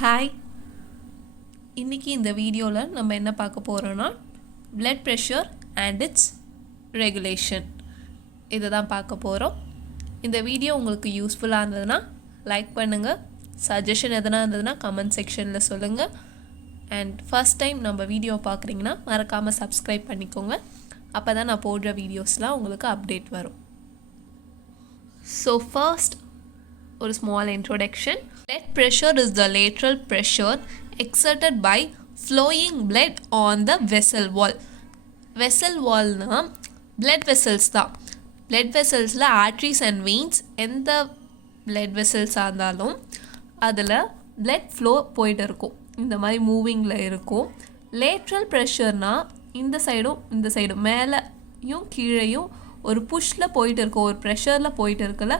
Hi, இன்றைக்கி இந்த வீடியோவில் நம்ம என்ன பார்க்க போகிறோன்னா blood pressure and its regulation இதை தான் பார்க்க போகிறோம். இந்த வீடியோ உங்களுக்கு யூஸ்ஃபுல்லாக இருந்ததுன்னா லைக் பண்ணுங்கள், சஜஷன் எதனா இருந்ததுன்னா கமெண்ட் செக்ஷனில் சொல்லுங்கள். அண்ட் ஃபர்ஸ்ட் டைம் நம்ம வீடியோ பார்க்குறீங்கன்னா மறக்காமல் சப்ஸ்கிரைப் பண்ணிக்கோங்க. அப்போ தான் நான் போடுற வீடியோஸ்லாம் உங்களுக்கு அப்டேட் வரும். ஸோ ஃபர்ஸ்ட் ஒரு small introduction. Blood pressure is the lateral pressure exerted by flowing blood on the vessel wall. Vessel wall na blood vessels தான். blood vesselsல arteries and veins எந்த blood vessels ஆனாலும் அதில் blood flow போயிட்டு இருக்கும். இந்த மாதிரி மூவிங்கில் இருக்கும். லேட்ரல் ப்ரெஷர்னா இந்த சைடும் மேலேயும் கீழேயும் ஒரு புஷ்ல போயிட்டு இருக்கும், ஒரு ப்ரெஷரில் போயிட்டு இருக்குல்ல,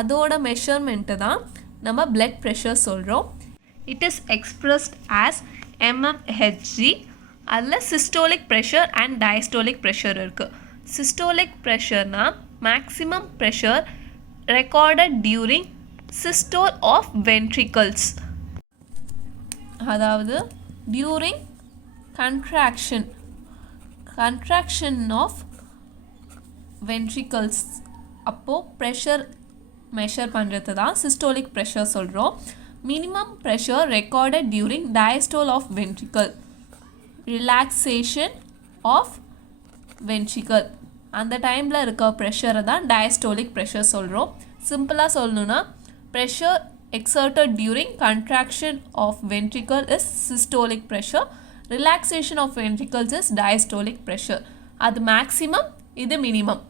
அதோட மெஷர்மெண்ட்டு தான் நம்ம blood pressure சொல்கிறோம். It is expressed as mmHg. அதில் systolic pressure and diastolic pressure இருக்குது. சிஸ்டோலிக் ப்ரெஷர்னா maximum pressure recorded during systole of ventricles, அதாவது டியூரிங் கன்ட்ராக்ஷன் ஆஃப் வென்ட்ரிகல்ஸ் அப்போது ப்ரெஷர் மெஷர் பண்ணுறது தான் சிஸ்டோலிக் ப்ரெஷர் சொல்கிறோம். Minimum pressure recorded during diastole of ventricle, relaxation of ventricle, அந்த டைமில் இருக்க ப்ரெஷரை தான் டயஸ்டோலிக் ப்ரெஷர் சொல்கிறோம். சிம்பிளாக சொல்லணுன்னா pressure exerted during contraction of ventricle is systolic pressure, relaxation of ventricles is diastolic pressure. அது மேக்ஸிமம், இது minimum.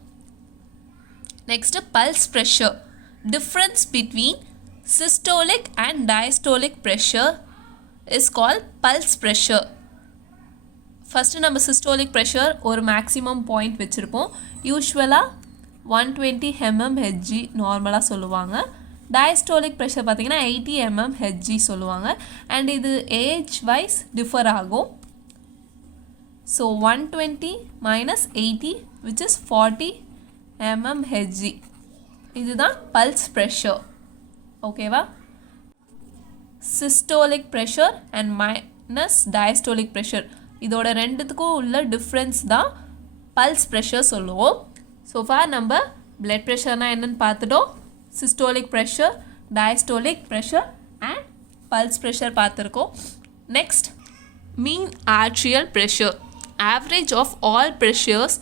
Next pulse pressure. Difference between systolic and diastolic pressure is called pulse pressure. First நம்ம systolic pressure ஒரு maximum point வச்சுருப்போம். யூஸ்வலாக 120 mmHg நார்மலாக சொல்லுவாங்க. diastolic pressure பார்த்திங்கன்னா 80 mmHg சொல்லுவாங்க. அண்ட் இது ஏஜ் வைஸ் டிஃபர் ஆகும். So 120 minus 80 which is 40 mmHg. இதுதான் பல்ஸ் ப்ரெஷர். ஓகேவா? Systolic pressure and minus diastolic pressure, இதோட ரெண்டுத்துக்கும் உள்ள டிஃப்ரென்ஸ் தான் பல்ஸ் ப்ரெஷர் சொல்லுவோம். ஸோ ஃபார் நம்ம பிளட் ப்ரெஷர்னால் என்னென்னு பார்த்துட்டோம். Systolic pressure, diastolic pressure and pulse pressure பார்த்துருக்கோம். Next mean arterial pressure. Average of all pressures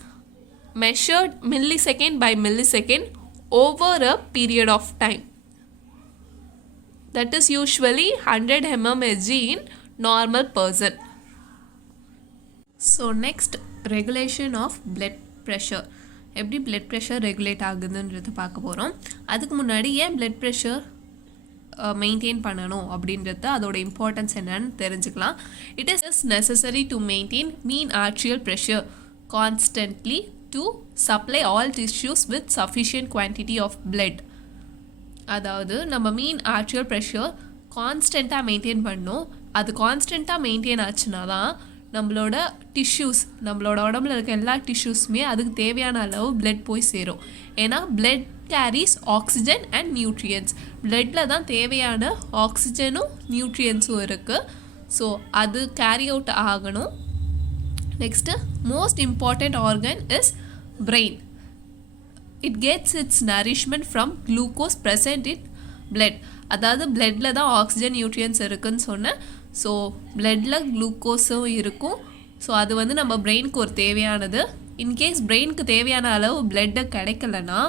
measured millisecond by millisecond over a period of time. That is usually 100 mmHg in normal person. So next, regulation of blood pressure. எப்படி blood pressure regulate ஆகுதுன்றது பார்க்க போகிறோம். அதுக்கு முன்னாடி ஏன் blood pressure maintain பண்ணணும் அப்படின்றது, அதோட importance என்னன்னு தெரிஞ்சுக்கலாம். It is necessary to maintain mean arterial pressure constantly to supply all tissues with sufficient quantity of blood. அதாவது நம்ம மீன் ஆர்ட்ரியல் ப்ரெஷர் கான்ஸ்டண்ட்டாக மெயின்டைன் பண்ணணும். அது கான்ஸ்டண்ட்டாக மெயின்டைன் ஆச்சுன்னா தான் நம்மளோட டிஷ்யூஸ், நம்மளோட உடம்புல இருக்க எல்லா டிஷ்யூஸுமே அதுக்கு தேவையான அளவு பிளட் போய் சேரும். ஏன்னா blood carries oxygen and nutrients. பிளட்டில் தான் தேவையான ஆக்சிஜனும் நியூட்ரியன்ஸும் இருக்குது. ஸோ அது கேரி அவுட் ஆகணும். Next, most important organ is brain. It gets its nourishment from glucose present in blood. அதாவது பிளட்டில் தான் ஆக்சிஜன் நியூட்ரியன்ஸ் இருக்குதுன்னு சொன்னேன். ஸோ பிளட்டில் குளுக்கோஸும் இருக்கும். ஸோ அது வந்து நம்ம பிரெயினுக்கு ஒரு தேவையானது. இன்கேஸ் பிரெயினுக்கு தேவையான அளவு பிளட்டை கிடைக்கலனா,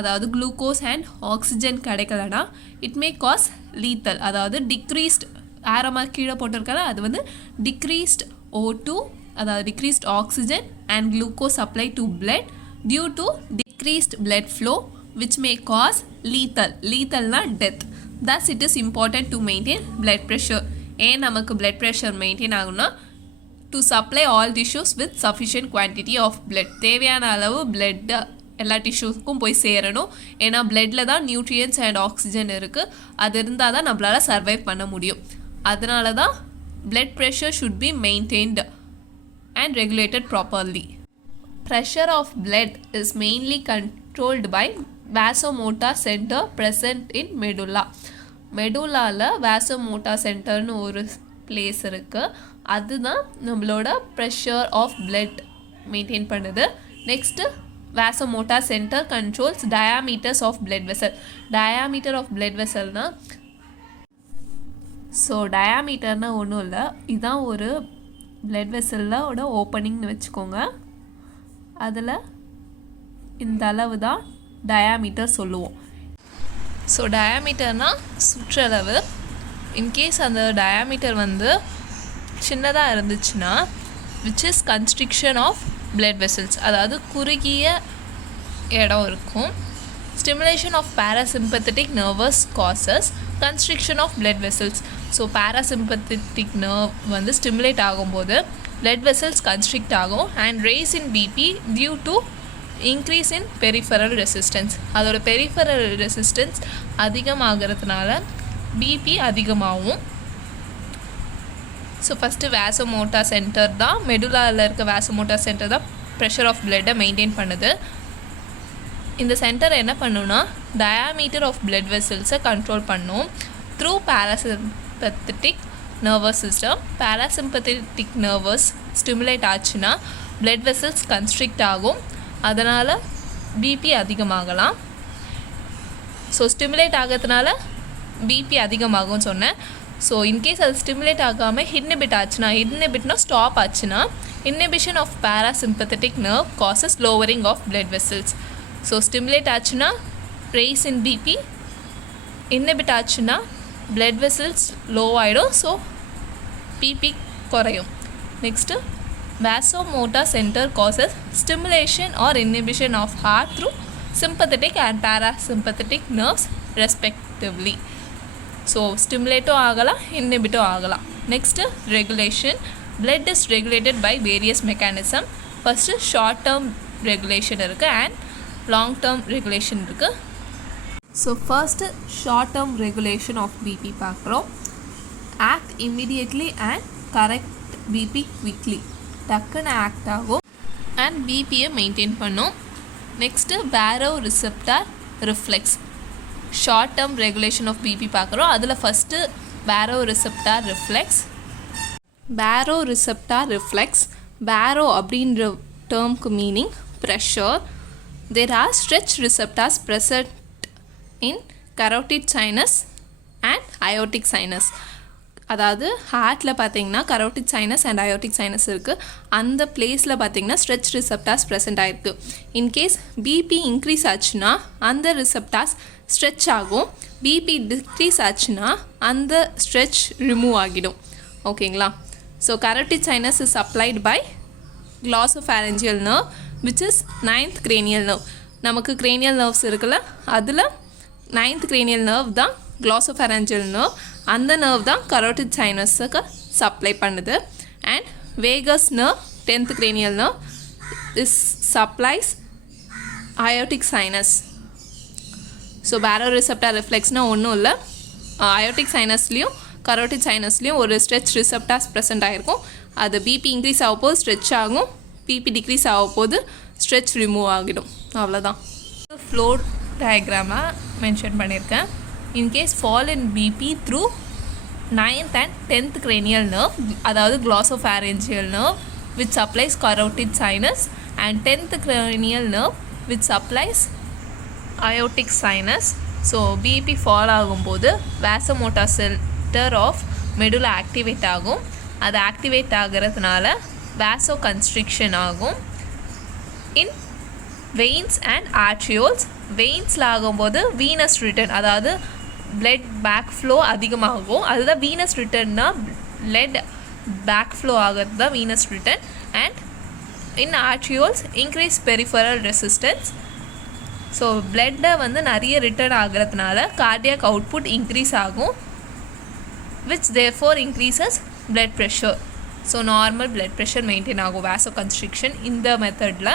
அதாவது குளுக்கோஸ் அண்ட் ஆக்சிஜன் கிடைக்கலனா, இட் மே காஸ் லீத்தல், அதாவது டிக்ரீஸ்ட், ஆரமாக கீழே போட்டிருக்கல, அது வந்து டிக்ரீஸ்ட் O2, அதாவது decreased oxygen and glucose supply to blood due to decreased blood flow which may cause lethal na death. Thus it is important to maintain blood pressure. ஏன் நமக்கு blood pressure maintain ஆகும்னா, to supply all tissues with sufficient quantity of blood. தேவையான அளவு blood எல்லா டிஷ்யூஸ்க்கும் போய் சேரணும். ஏன்னா பிளட்டில் தான் நியூட்ரியன்ஸ் அண்ட் ஆக்சிஜன் இருக்குது. அது இருந்தால் தான் நம்மளால் சர்வைவ் பண்ண முடியும். அதனால தான் blood pressure should be maintained and regulated properly. Pressure of blood is mainly controlled by vasomotor center present in medulla. மெடுலாவில் வேசோமோட்டார் சென்டர்னு ஒரு பிளேஸ் இருக்குது. அதுதான் நம்மளோட ப்ரெஷர் ஆஃப் பிளட் மெயின்டைன் பண்ணுது. Next vasomotor centre controls diameters of blood vessel. Diameter of blood வெசல்னால் டயாமீட்டர்னால் ஒன்றும் இல்லை, இதுதான் ஒரு பிளட் வெசலோட ஓப்பனிங்னு வச்சுக்கோங்க. அதில் இந்த அளவு தான் டயாமீட்டர் சொல்லுவோம். டயாமீட்டர்னால் சுற்றளவு. இன்கேஸ் அந்த டயாமீட்டர் சின்னதாக இருந்துச்சுன்னா which is constriction of blood vessels, அதாவது குறுகிய இடம் இருக்கும். Stimulation of parasympathetic nervous causes constriction of blood vessels. Parasympathetic nerve stimulate ஆகும்போது பிளட் வெசல்ஸ் கன்ஸ்ட்ரிக்ட் ஆகும். And rise in BP due to increase in peripheral resistance. அதோட peripheral resistance அதிகமாகிறதுனால BP அதிகமாகும். First vasomotor center தான், மெடுலாவில் இருக்க vasomotor center தான் pressure of பிளட்டை மெயின்டைன் பண்ணுது. இந்த சென்டர் என்ன பண்ணுன்னா டயாமீட்டர் ஆஃப் பிளட் வெசல்ஸை கண்ட்ரோல் பண்ணும் through parasympathetic nervous system. Parasympathetic nervous stimulate ஆச்சுன்னா பிளட் வெசல்ஸ் கன்ஸ்ட்ரிக்ட் ஆகும். அதனால் பிபி அதிகமாகலாம். ஸ்டிமுலேட் ஆகிறதுனால பிபி அதிகமாகும்னு சொன்னேன். இன்கேஸ் அது ஸ்டிமுலேட் ஆகாமல் இன்ஹிபிட் ஆச்சுன்னா, இன்ஹிபிட்னா ஸ்டாப் ஆச்சுன்னா, inhibition of parasympathetic nerve causes lowering of blood vessels. Stimulate ஆச்சுன்னா ரேஸ் இன் பிபி, இன்ஹிபிட் ஆச்சுன்னா பிளட் வெசல்ஸ் லோ ஆகிடும், பிபி குறையும். Next vasomotor center causes stimulation or inhibition of heart through sympathetic and parasympathetic nerves respectively. Stimulate ஆகலாம், inhibit ஆகலாம். Next, regulation. Blood is regulated by various mechanism. First, short term regulation இருக்கு and long term regulation இருக்கு. First, short term regulation of BP பார்க்குறோம். Act immediately and correct BP quickly. டக்குன்னு act ஆகும் and பிபியை maintain பண்ணும். Next baroreceptor reflex. Short term regulation of BP பார்க்குறோம். அதில் first baroreceptor reflex. Baroreceptor reflex, baro அப்படின்ற டேர்முக்கு meaning pressure. There are stretch receptors present in carotid sinus and aortic sinus. அதாவது ஹார்ட்டில் பார்த்தீங்கன்னா carotid sinus and aortic sinus இருக்குது. அந்த பிளேஸில் பார்த்தீங்கன்னா ஸ்ட்ரெச் ரிசெப்டார்ஸ் ப்ரெசென்ட் ஆகிருக்கு. இன்கேஸ் பிபி இன்க்ரீஸ் ஆச்சுன்னா அந்த ரிசெப்டார்ஸ் ஸ்ட்ரெச் ஆகும். பிபி டிக்ரீஸ் ஆச்சுன்னா அந்த ஸ்ட்ரெச் ரிமூவ் ஆகிடும். ஓகேங்களா? Carotid sinus is supplied by glossopharyngeal nerve which is 9th cranial nerve. நமக்கு cranial nerves இருக்குல்ல, அதில் 9th cranial nerve தான் glossopharyngeal nerve. அந்த nerve தான் carotid sinusக்கு சப்ளை பண்ணுது. And vagus nerve 10th cranial nerve is supplies aortic sinus. baroreceptor reflexனா ஒன்றும் இல்லை, aortic sinusலேயும் carotid sinusலேயும் ஒரு stretch receptors present ஆகிருக்கும். அது பிபி இன்க்ரீஸ் ஆக போது ஸ்ட்ரெச் ஆகும், பிபி டிக்ரீஸ் ஆக போது ஸ்ட்ரெச் ரிமூவ் ஆகிடும். அவ்வளோதான். ஃப்ளோ டயக்ராமாக மென்ஷன் பண்ணியிருக்கேன். In case fall in BP through 9th and 10th cranial nerve, அதாவது glossopharyngeal nerve which supplies carotid sinus, and 10th cranial nerve which supplies aortic sinus. BP fall ஆகும்போது vasomotor center of medulla activate ஆகும். அது activate ஆகிறதுனால வேசோ constriction ஆகும் இன் veins and arterioles. வெயின்ஸில் ஆகும்போது venous return, அதாவது blood back flow அதிகமாகும். அதுதான் வீனஸ் ரிட்டர்ன்னா பிளட் பேக் ஃப்ளோ ஆகிறது தான் venous return. And in arterioles increase peripheral resistance. பிளட்டை நிறைய ரிட்டர்ன் ஆகிறதுனால கார்டியாக் அவுட்புட் இன்க்ரீஸ் ஆகும், which therefore increases blood pressure. Normal blood pressure maintain ஆகும் vasoconstriction இந்த மெத்தடில்.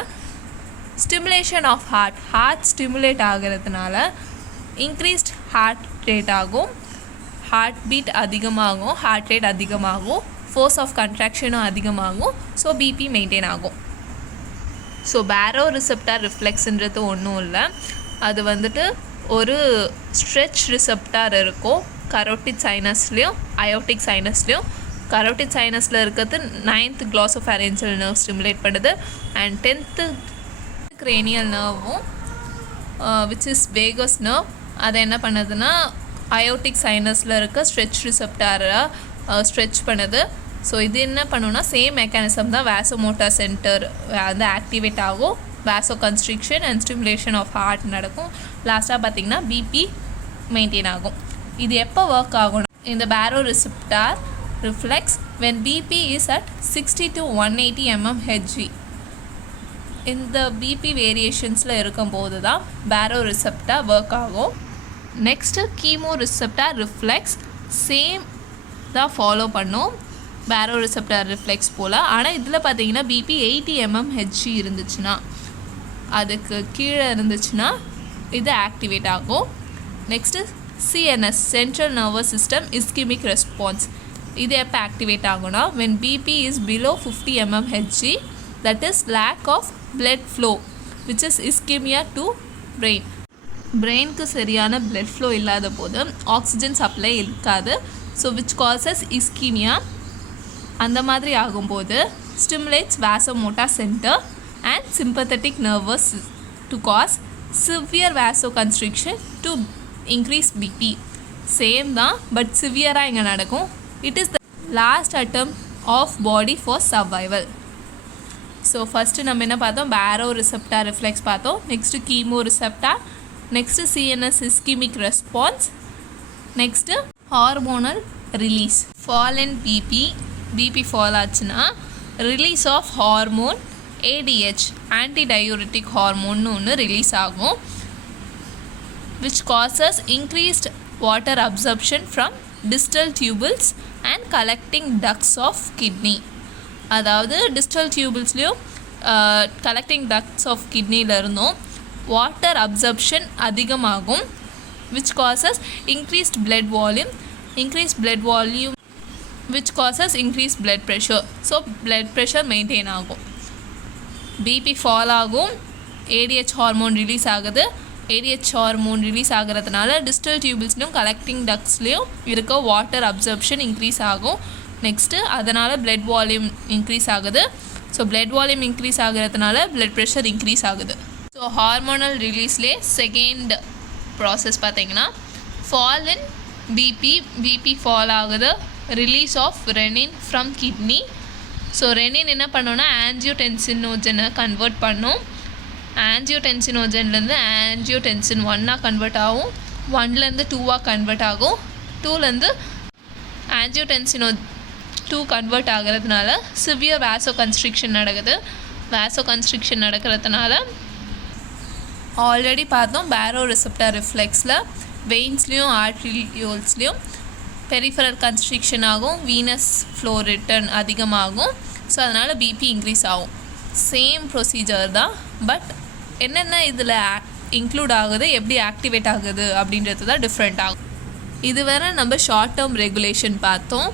ஸ்டிமுலேஷன் ஆஃப் ஹார்ட் ஸ்டிமுலேட் ஆகிறதுனால இன்க்ரீஸ்ட் ஹார்ட் ரேட் ஆகும், ஹார்ட் பீட் அதிகமாகும், ஹார்ட் ரேட் அதிகமாகும், ஃபோர்ஸ் ஆஃப் கன்ட்ராக்ஷனும் அதிகமாகும். பிபி மெயின்டைன் ஆகும். பேரோ ரிசெப்டார் ரிஃப்ளெக்ஸ்ன்றது ஒன்றும் இல்லை, அது ஒரு ஸ்ட்ரெச் ரிசெப்டார் இருக்கும் கரோட்டிட் சைனஸ்லேயும் அயோட்டிக் சைனஸ்லேயும். கரோட்டிட் சைனஸில் இருக்கிறது 9th glossopharyngeal nerve ஸ்டிமுலேட் பண்ணுது and 10th cranial nerve which is vagus nerve அதை என்ன பண்ணுதுன்னா அயோட்டிக் சைனஸில் இருக்க ஸ்ட்ரெச் ரிசெப்டாரை ஸ்ட்ரெச் பண்ணுது. ஸோ இது என்ன பண்ணுன்னா சேம் மெக்கானிசம் தான் வேசோமோட்டார் சென்டர் வந்து ஆக்டிவேட் ஆகும், vasoconstriction and stimulation of heart நடக்கும். லாஸ்ட்டாக பார்த்திங்கன்னா பிபி மெயின்டைன் ஆகும். இது எப்போ ஒர்க் ஆகும்? இந்த baroreceptor reflex when BP is at 60 to 180 mmHg. இந்த பிபி வேரியேஷன்ஸில் இருக்கும்போது தான் பேரோ ரிசெப்டார் ஒர்க் ஆகும். Next chemoreceptor reflex same தான் ஃபாலோ பண்ணும் பேரோ ரிசெப்டார் ரிஃப்ளெக்ஸ் போல். ஆனால் இதில் பார்த்தீங்கன்னா பிபி 80 mmHg இருந்துச்சுன்னா, அதுக்கு கீழே இருந்துச்சுன்னா இது ஆக்டிவேட் ஆகும். Next CNS central nervous system ischemic response. இது எப்போ ஆக்டிவேட் ஆகும்னா when BP is below 50 mmHg, that is lack of blood flow which is ischemia to brain. பிரெயினுக்கு சரியான blood flow இல்லாத போது ஆக்சிஜன் சப்ளை இருக்காது. So which causes ischemia. அந்த மாதிரி ஆகும்போது stimulates vasomotor center and sympathetic nervous to cause severe vasoconstriction to increase BP. Same தான், but சிவியராக இங்கே நடக்கும். It is the last attempt of body for survival. So first நம்ம என்ன பார்த்தோம்? பேரோ ரிசெப்டார் ரிஃப்ளெக்ஸ் பார்த்தோம். Next chemoreceptor, next CNS ischemic response, next hormonal release. Fall in BP fall ஆச்சுன்னா release of hormone ADH anti diuretic ஹார்மோன்னு ஒன்று release ஆகும் which causes increased water absorption from distal tubules and collecting ducts of kidney. அதாவது distal டியூபிள்ஸ்லேயும் collecting ducts of கிட்னியில் இருந்தும் water absorption அதிகமாகும் which causes increased blood volume which causes increased blood pressure. So blood pressure maintain ஆகும். BP fall ஆகும், ADH hormone release ஆகுது. ADH hormone release ஆகிறதுனால distal டியூபிள்ஸ்லையும் collecting டக்ஸ்லேயும் இருக்க வாட்டர் அப்சர்ப்ஷன் இன்க்ரீஸ் ஆகும். நெக்ஸ்ட்டு அதனால் blood வால்யூம் இன்க்ரீஸ் ஆகுது. ஸோ blood வால்யூம் இன்க்ரீஸ் ஆகிறதுனால blood pressure இன்க்ரீஸ் ஆகுது. ஸோ ஹார்மோனல் ரிலீஸ்லேயே செகண்ட் ப்ராசஸ் பார்த்தீங்கன்னா ஃபால் இன் பிபி ஃபால் ஆகுது, release of renin from kidney. So renin என்ன பண்ணோன்னா ஆன்ஜியோடென்சினோஜனை கன்வெர்ட் பண்ணும். ஆன்ஜியோடென்சினோஜன்லேருந்து ஆன்ஜியோடென்சின் 1 கன்வெர்ட் ஆகும், 1லேருந்து 2 கன்வெர்ட் ஆகும், 2லேருந்து ஆன்ஜியோடென்சினோ 2 கன்வெர்ட் ஆகிறதுனால சிவியர் வேசோ கன்ஸ்ட்ரிக்ஷன் நடக்குது. வேசோ கன்ஸ்ட்ரிக்ஷன் நடக்கிறதுனால ஆல்ரெடி பார்த்தோம் பேரோ ரிசெப்டார் ரிஃப்ளெக்ஸில் வெயின்ஸ்லேயும் ஆர்ட்ரியோல்ஸ்லேயும் பெரிஃபரல் கன்ஸ்ட்ரிக்ஷன் ஆகும், வீனஸ் ஃப்ளோ ரிட்டர்ன் அதிகமாகும். ஸோ அதனால் பிபி இன்க்ரீஸ் ஆகும். சேம் ப்ரொசீஜர் தான், பட் என்னென்ன இதில் இன்க்ளூட் ஆகுது, எப்படி ஆக்டிவேட் ஆகுது அப்படின்றது தான் டிஃப்ரெண்ட் ஆகும். இதுவரை நம்ம ஷார்ட் டேர்ம் ரெகுலேஷன் பார்த்தோம்,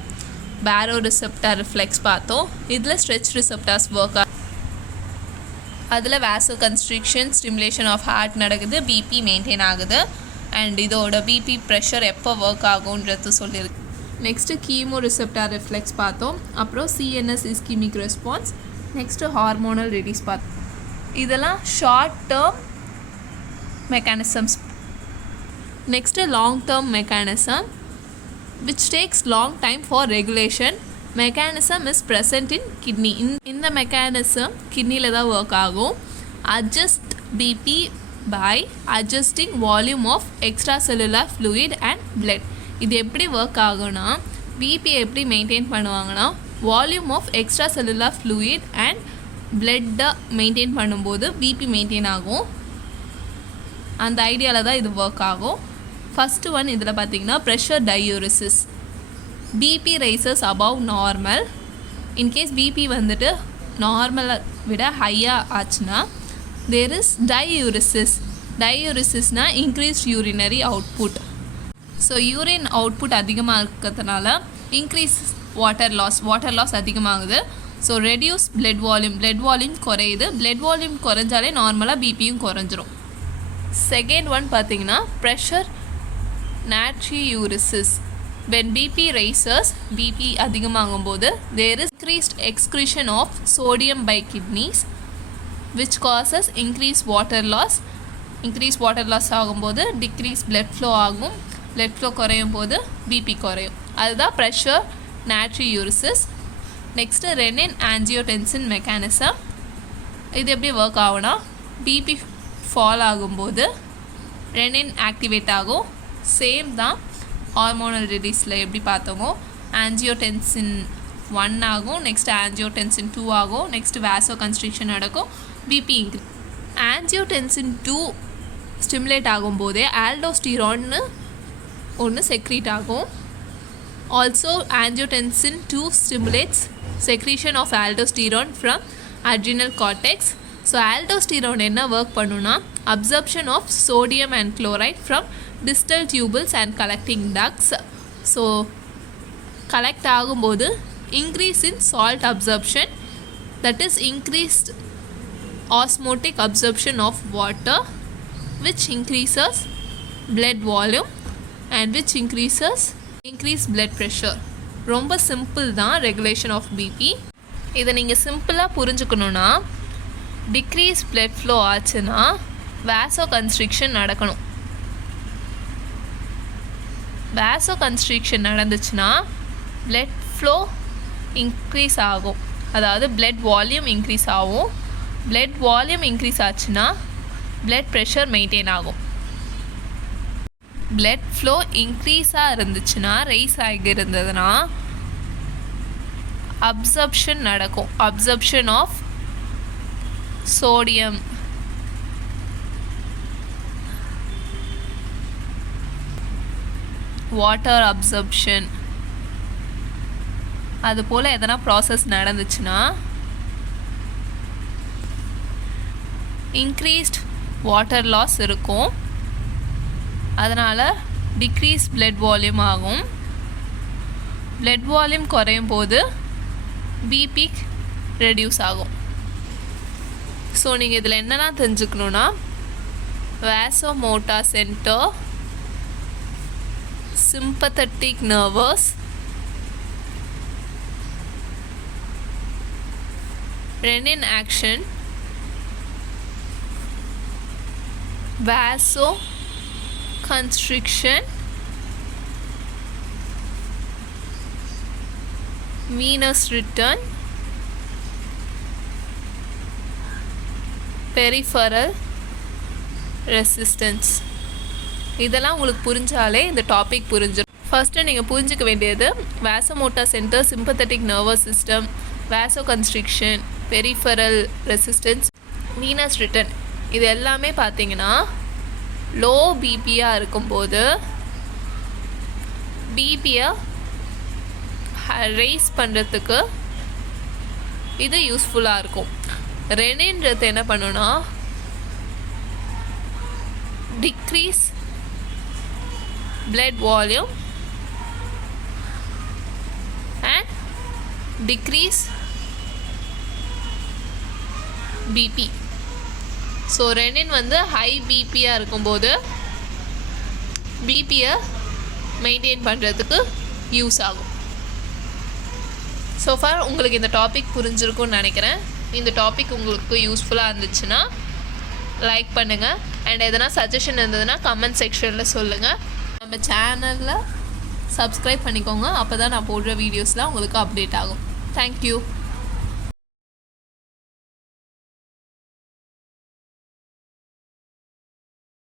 பேரோ ரிசெப்டார் ரிஃப்ளெக்ஸ் பார்த்தோம். இதில் ஸ்ட்ரெச் ரிசெப்டார்ஸ் ஒர்க் ஆகும், அதில் vasoconstriction stimulation of heart நடக்குது, பிபி மெயின்டைன் ஆகுது. அண்ட் இதோட பிபி ப்ரெஷர் எப்போ ஒர்க் ஆகுன்றது சொல்லியிருக்கு. நெக்ஸ்ட்டு கீமோ ரிசெப்டார் ரிஃப்ளெக்ஸ் பார்த்தோம், அப்புறம் CNS ischemic response, next hormonal release பார்த்தோம். இதெல்லாம் short term mechanisms. Next long term mechanism which takes long time for regulation. Mechanism is present in kidney. இந்த mechanism கிட்னியில் தான் ஒர்க் ஆகும். adjust BP by adjusting volume of extracellular fluid and blood. இது எப்படி work ஆகும்னா BP எப்படி maintain பண்ணுவாங்கன்னா volume of extracellular fluid and blood maintain பண்ணும்போது பிபி மெயின்டைன் ஆகும். அந்த ஐடியாவில் தான் இது ஒர்க் ஆகும். ஃபஸ்ட்டு ஒன் இதில் பார்த்தீங்கன்னா pressure diuresis. BP rises above normal. In case BP வந்துட்டு நார்மலை விட ஹையாக ஆச்சுன்னா தேர் இஸ் டயூரிசிஸ். டயூரிசிஸ்னால் increased urinary output. So urine output அதிகமாக இருக்கிறதுனால இன்க்ரீஸ் வாட்டர் லாஸ் அதிகமாகுது. ஸோ ரெடியூஸ் blood வால்யூம் குறையுது. blood வால்யூம் குறைஞ்சாலே நார்மலாக பிபியும் குறைஞ்சிரும். செகண்ட் ஒன் பார்த்தீங்கன்னா pressure natriuresis. when BP rises, BP அதிகமாகும்போது there is increased excretion of sodium by kidneys which causes increased water loss. increased water loss ஆகும்போது decreased blood flow ஆகும். blood flow குறையும் போது BP குறையும். அதுதான் pressure natriuresis. Next renin angiotensin mechanism. இது எப்படி work ஆகும்னா பிபி ஃபால் ஆகும்போது ரெனின் ஆக்டிவேட் ஆகும். சேம் தான் ஹார்மோனல் ரிலீஸில் எப்படி பார்த்தோமோ ஆஞ்சியோடென்சின் 1 ஆகும், நெக்ஸ்ட் ஆஞ்சியோடென்சின் 2 ஆகும், நெக்ஸ்ட் வாசோ கன்ஸ்ட்ரிக்ஷன் நடக்கும், பிபி இன்க்ரீஸ். ஆஞ்சியோடென்சின் 2 ஸ்டிமுலேட் ஆகும்போதே ஆல்டோஸ்டிரான்னு ஒன்று செக்ரீட் ஆகும். Also angiotensin 2 stimulates secretion of aldosterone from adrenal cortex. So aldosterone என்ன work பண்ணுனா absorption of sodium and chloride from distal tubules and collecting ducts. So collect ஆகும்போது increase in salt absorption, that is increased osmotic absorption of water which increases blood volume and which increase blood pressure. ரொம்ப simple தான் regulation of BP. இதை நீங்கள் சிம்பிளாக புரிஞ்சுக்கணுன்னா degrees blood flow ஆச்சுன்னா வாசோ constriction நடக்கணும். வாசோ கன்ஸ்ட்ரிக்ஷன் நடந்துச்சுன்னா பிளட் ஃப்ளோ இன்க்ரீஸ் ஆகும், அதாவது பிளட் வால்யூம் இன்க்ரீஸ் ஆகும். பிளட் வால்யூம் இன்க்ரீஸ் ஆச்சுன்னா பிளட் ப்ரெஷர் மெயின்டைன் ஆகும். பிளட் ஃப்ளோ இன்க்ரீஸாக இருந்துச்சுன்னா ரைஸ் ஆகி இருந்ததுன்னா அப்சர்ப்ஷன் நடக்கும். Absorption of sodium, water absorption, அது போல் எதனா ப்ராசஸ் நடந்துச்சுன்னா இன்க்ரீஸ்ட் வாட்டர் லாஸ் இருக்கும். அதனால் டிக்ரீஸ் பிளட் வால்யூம் ஆகும். பிளட் வால்யூம் குறையும் போது பிபி ரெடியூஸ் ஆகும். ஸோ நீங்கள் இதில் என்னெல்லாம் தெரிஞ்சுக்கணுன்னா வாசோமோட்டார் centre, sympathetic nervous, renin action, vasoconstriction, venous return, peripheral resistance. இதெல்லாம் உங்களுக்கு புரிஞ்சாலே இந்த டாபிக் புரிஞ்சிடும். ஃபர்ஸ்ட்டு நீங்கள் புரிஞ்சிக்க வேண்டியது vasomotor centre, sympathetic nervous system, vasoconstriction, peripheral resistance, venous return. இது எல்லாமே பார்த்தீங்கன்னா லோ பிபியாக இருக்கும்போது பிபியை ரைஸ் பண்ணுறதுக்கு இது யூஸ்ஃபுல்லாக இருக்கும். ரெனின்றது என்ன பண்ணுன்னா decrease blood volume and decrease BP. So renin வந்து ஹை பிபியாக இருக்கும்போது பிபியை மெயின்டைன் பண்ணுறதுக்கு யூஸ் ஆகும். ஸோ ஃபார் உங்களுக்கு இந்த டாபிக் புரிஞ்சிருக்கும்னு நினைக்கிறேன். இந்த டாபிக் உங்களுக்கு யூஸ்ஃபுல்லாக இருந்துச்சுன்னா லைக் பண்ணுங்கள். அண்ட் எதனா சஜஷன் இருந்ததுன்னா கமெண்ட் செக்ஷனில் சொல்லுங்கள். நம்ம சேனலில் சப்ஸ்கிரைப் பண்ணிக்கோங்க. அப்போ தான் நான் போடுற வீடியோஸ்லாம் உங்களுக்கு அப்டேட் ஆகும். தேங்க்யூ.